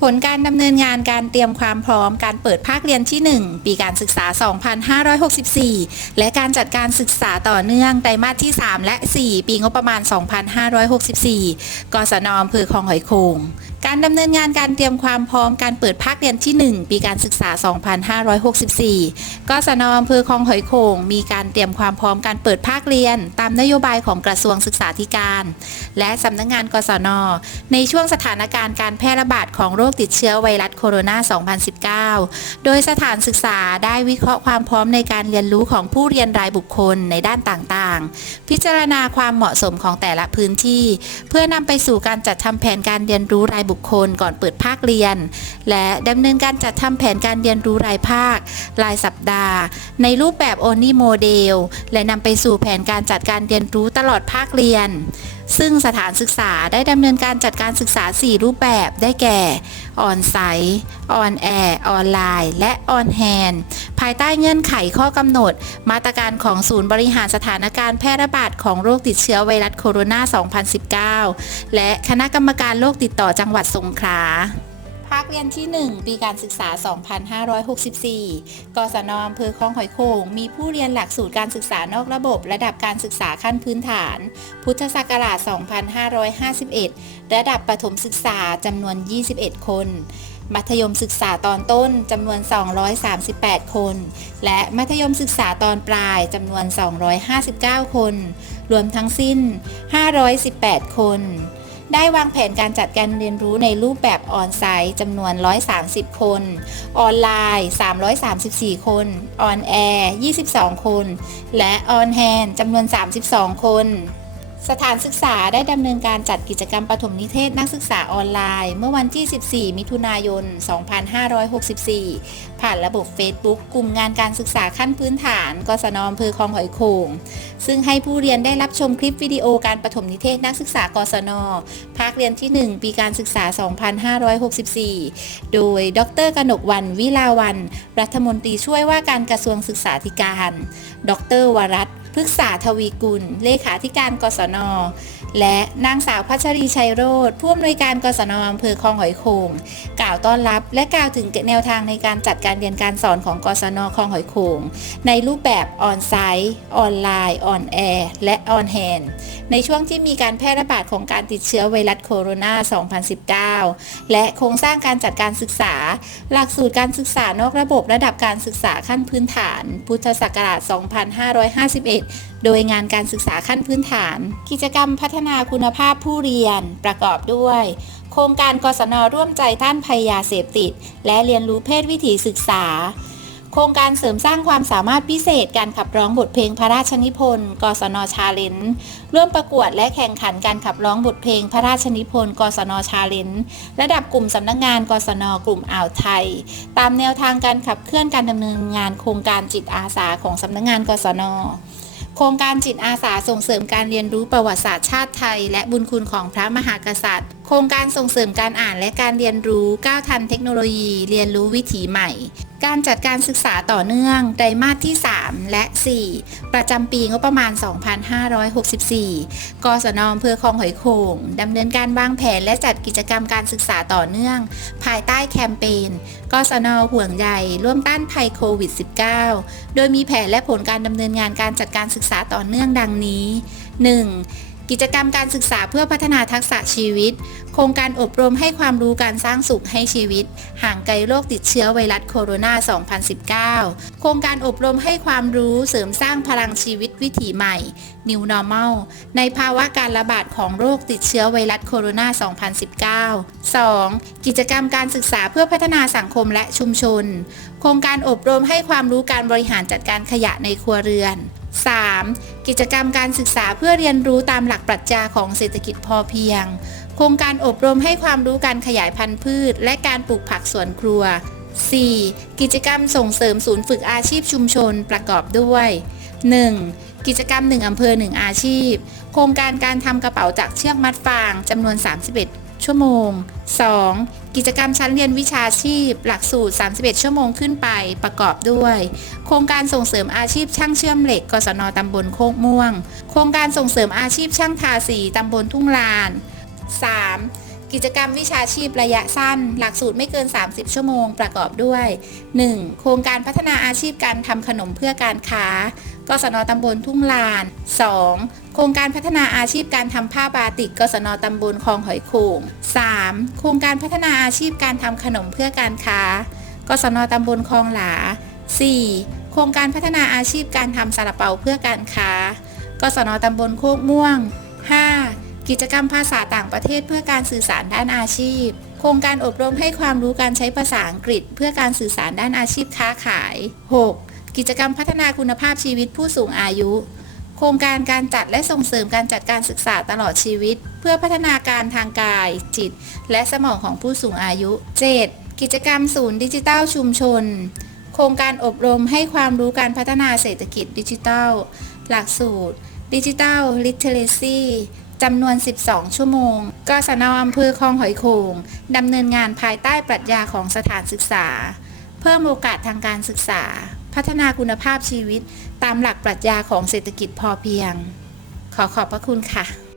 ผลการดำเนินงานการเตรียมความพร้อมการเปิดภาคเรียนที่ 1 ปีการศึกษา 2564 และการจัดการศึกษาต่อเนื่องไตรมาสที่ 3 และ 4 ปีงบประมาณ 2564 กศนอำเภอคลองหอยโขง การดำเนินงานการเตรียมความพร้อมการเปิดภาคเรียนที่ 1 ปีการศึกษา 2564กศนอำเภอคลองหอยโขงมีการเตรียมความพร้อมการเปิดภาคเรียน ตามนโยบายของกระทรวงศึกษาธิการ และสำนักงานกศนในช่วงสถานการณ์การแพร่ระบาดของโรคติดเชื้อไวรัสโคโรนา 2019 โดยสถานศึกษาได้วิเคราะห์ความพร้อมในการเรียนรู้ของผู้เรียนรายบุคคลในด้านต่างๆ พิจารณาความเหมาะสมของแต่ละพื้นที่ เพื่อนำไปสู่การจัดทำแผนการเรียนรู้รายบุคคลก่อนเปิดภาคเรียน และดำเนินการจัดทำแผนการเรียนรู้รายภาค รายสัปดาห์ ในรูปแบบ Only Model และนำไปสู่แผนการจัดการเรียนรู้ตลอดภาคเรียน ซึ่งสถานศึกษาได้ดำเนินการจัดการศึกษา 4 รูปแบบได้แก่ออนไซต์ออนแอร์ออนไลน์ และออนแฮนภายใต้เงื่อนไขข้อกำหนด มาตรการของศูนย์บริหารสถานการณ์แพร่ระบาดของโรคติดเชื้อไวรัสโคโรนา 2019 และคณะกรรมการโรคติดต่อจังหวัดสงขลา ภาคเรียนที่ 1 ปีการศึกษา 2564 กศนอำเภอคลองหอยโขงมีผู้เรียนหลักสูตรการศึกษานอกระบบ ระดับการศึกษาขั้นพื้นฐาน พุทธศักราช 2551 ระดับประถมศึกษาจำนวน 21 คน มัธยมศึกษาตอนต้นจำนวน 238 คน และมัธยมศึกษาตอนปลายจำนวน 259 คน รวมทั้งสิ้น 518 คน ได้วางแผนการจัดการเรียนรู้ในรูปแบบออนไซต์จำนวน 130 คน ออนไลน์ 334 คน ออนแอร์ 22 คน และออนแฮนจำนวน 32 คน สถานศึกษาได้ดำเนินการจัดกิจกรรมปฐมนิเทศนักศึกษาออนไลน์ เมื่อวันที่ 14 มิถุนายน 2564 ผ่านระบบ Facebook กลุ่มงานการศึกษาขั้นพื้นฐาน กศนอำเภอคลองหอยโขง ซึ่งให้ผู้เรียนได้รับชมคลิปวิดีโอการปฐมนิเทศนักศึกษากศน ภาคเรียนที่ 1 ปีการศึกษา 2564 โดย ดร กนกวันวิลาวัน รัฐมนตรีช่วยว่าการกระทรวงศึกษาธิการ ดร วรัต พฤกษาทวีกุล เลขาธิการกศน และนางสาวพัชรีชัยโรธผู้อำนวยการกศนอำเภอคลองหอยโขงกล่าวต้อนรับ และกล่าวถึงแนวทางในการจัดการเรียนการสอนของกศนคลองหอยโขงในรูปแบบออนไซต์ออนไลน์ออนแอร์และออนแฮนในช่วงที่มีการแพร่ระบาดของการติดเชื้อไวรัสโคโรนา 2019 และโครงสร้างการจัดการศึกษา หลักสูตรการศึกษานอกระบบระดับการศึกษาขั้นพื้นฐาน พุทธศักราช 2551โดยงานการศึกษาขั้นพื้นฐาน กิจกรรมพัฒนาคุณภาพผู้เรียนประกอบด้วย โครงการกศนร่วมใจต้านภัยยาเสพติด และเรียนรู้เพศวิถีศึกษา โครงการเสริมสร้างความสามารถพิเศษการขับร้องบทเพลงพระราชนิพนธ์ กศนชาเลนจ์ร่วมประกวดและแข่งขันการขับร้องบทเพลงพระราชนิพนธ์ กศนชาเลนจ์ระดับกลุ่มสำนักงาน กศนกลุ่มอ่าวไทย ตามแนวทางการขับเคลื่อนการดำเนินงานโครงการจิตอาสาของสำนักงาน กศนโครงการจิตอาสาส่งเสริมการเรียนรู้ประวัติศาสตร์ชาติไทย และบุญคุณของพระมหากษัตริย์ โครงการส่งเสริมการอ่านและการเรียนรู้ก้าวทันเทคโนโลยี เรียนรู้วิถีใหม่ การจัดการศึกษาต่อเนื่องไตรมาสที่ 3 และ 4 ประจำปีงบประมาณ 2564 กศนอำเภอคลองหอยโขงดำเนินการวางแผนและจัดกิจกรรมการศึกษาต่อเนื่อง ภายใต้แคมเปญกศนห่วงใยร่วมต้านภัยโควิด -19 โดยมีแผนและผลการดำเนินงานการจัดการศึกษาต่อเนื่องดังนี้ 1. กิจกรรมการศึกษาเพื่อพัฒนาทักษะชีวิต โครงการอบรมให้ความรู้การสร้างสุขให้ชีวิต ห่างไกลโรคติดเชื้อไวรัสโคโรนา 2019 โครงการอบรมให้ความรู้เสริมสร้างพลังชีวิตวิถีใหม่ New Normal ในภาวะการระบาดของโรคติดเชื้อไวรัสโคโรนา 2019 2. กิจกรรมการศึกษาเพื่อพัฒนาสังคมและชุมชน โครงการอบรมให้ความรู้การบริหารจัดการขยะในครัวเรือน 3. กิจกรรมการศึกษาเพื่อเรียนรู้ตามหลักปรัชญาของเศรษฐกิจพอเพียง โครงการอบรมให้ความรู้การขยายพันธุ์พืช และการปลูกผักสวนครัว 4. กิจกรรมส่งเสริมศูนย์ฝึกอาชีพชุมชนประกอบด้วย 1. กิจกรรม 1 อำเภอ 1 อาชีพ โครงการการทำกระเป๋าจากเชือกมัดฟางจำนวน 31 ชั่วโมง 2. กิจกรรมชั้นเรียนวิชาชีพ หลักสูตร 31 ชั่วโมงขึ้นไปประกอบด้วย โครงการส่งเสริมอาชีพช่างเชื่อมเหล็กกศนตำบลโคกม่วง โครงการส่งเสริมอาชีพช่างทาสีตำบลทุ่งลาน 3. กิจกรรมวิชาชีพระยะสั้น หลักสูตรไม่เกิน 30 ชั่วโมงประกอบด้วย 1. โครงการพัฒนาอาชีพการทำขนมเพื่อการค้ากศนตำบลทุ่งลาน 2. โครงการพัฒนาอาชีพการทำผ้าบาติกกศนตำบลคลองหอยโข่ง 3. โครงการพัฒนาอาชีพการทำขนมเพื่อการค้ากศนตำบลคลองหลา 4. โครงการพัฒนาอาชีพการทำซาลาเปาเพื่อการค้ากศนตำบลโคกม่วง 5. กิจกรรมภาษาต่างประเทศเพื่อการสื่อสารด้านอาชีพ โครงการอบรมให้ความรู้การใช้ภาษาอังกฤษ เพื่อการสื่อสารด้านอาชีพค้าขาย 6. กิจกรรมพัฒนาคุณภาพชีวิตผู้สูงอายุ โครงการการจัดและส่งเสริมการจัดการศึกษาตลอดชีวิต เพื่อพัฒนาการทางกาย จิต และสมองของผู้สูงอายุ 7. กิจกรรมศูนย์ดิจิทัลชุมชน โครงการอบรมให้ความรู้การพัฒนาเศรษฐกิจดิจิทัล หลักสูตร ดิจิทัลลิเทเรซีจำนวน 12 ชั่วโมง กศนอำเภอคลองหอยโขงดำเนินงานภายใต้ปรัชญาของสถานศึกษา เพิ่มโอกาสทางการศึกษา พัฒนาคุณภาพชีวิตตามหลักปรัชญาของเศรษฐกิจพอเพียง ขอขอบพระคุณค่ะ